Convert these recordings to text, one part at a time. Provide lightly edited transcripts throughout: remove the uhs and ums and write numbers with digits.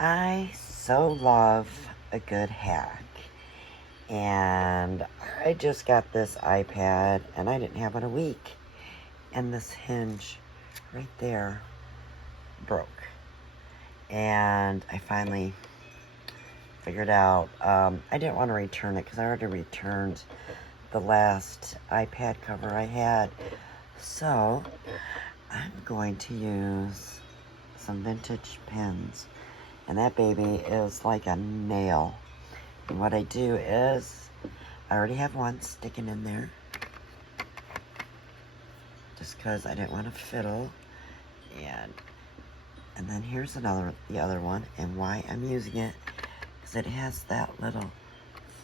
I so love a good hack. And I just got this iPad and I didn't have it a week. And this hinge right there broke. And I finally figured out, I didn't want to return it because I already returned the last iPad cover I had. So I'm going to use some vintage pins. And that baby is like a nail. And what I do is, I already have one sticking in there. Just because I didn't want to fiddle. And then here's the other one. And why I'm using it, because it has that little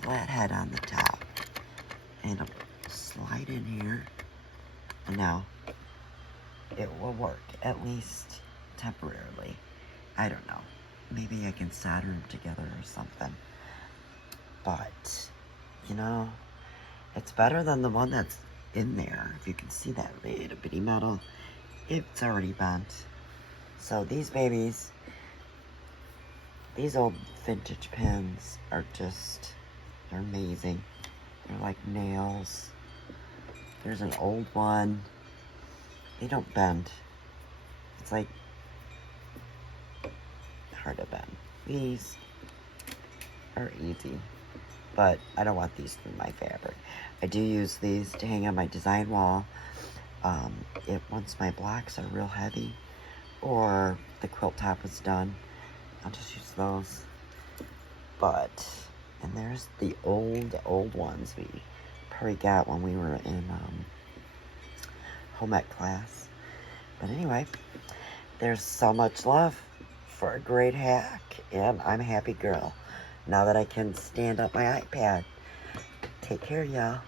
flat head on the top. And it'll slide in here. And now, it will work, at least temporarily. I don't know. Maybe I can solder them together or something. But, you know, it's better than the one that's in there. If you can see that little bitty metal, it's already bent. So these babies, these old vintage pins are just, they're amazing. They're like nails. There's an old one. They don't bend. It's like hard to bend. These are easy, but I don't want these through my fabric. I do use these to hang on my design wall. Once my blocks are real heavy or the quilt top is done, I'll just use those. And there's the old ones we probably got when we were in home ec class. But anyway, there's so much love for a great hack, and I'm a happy girl now that I can stand up my iPad. Take care, y'all.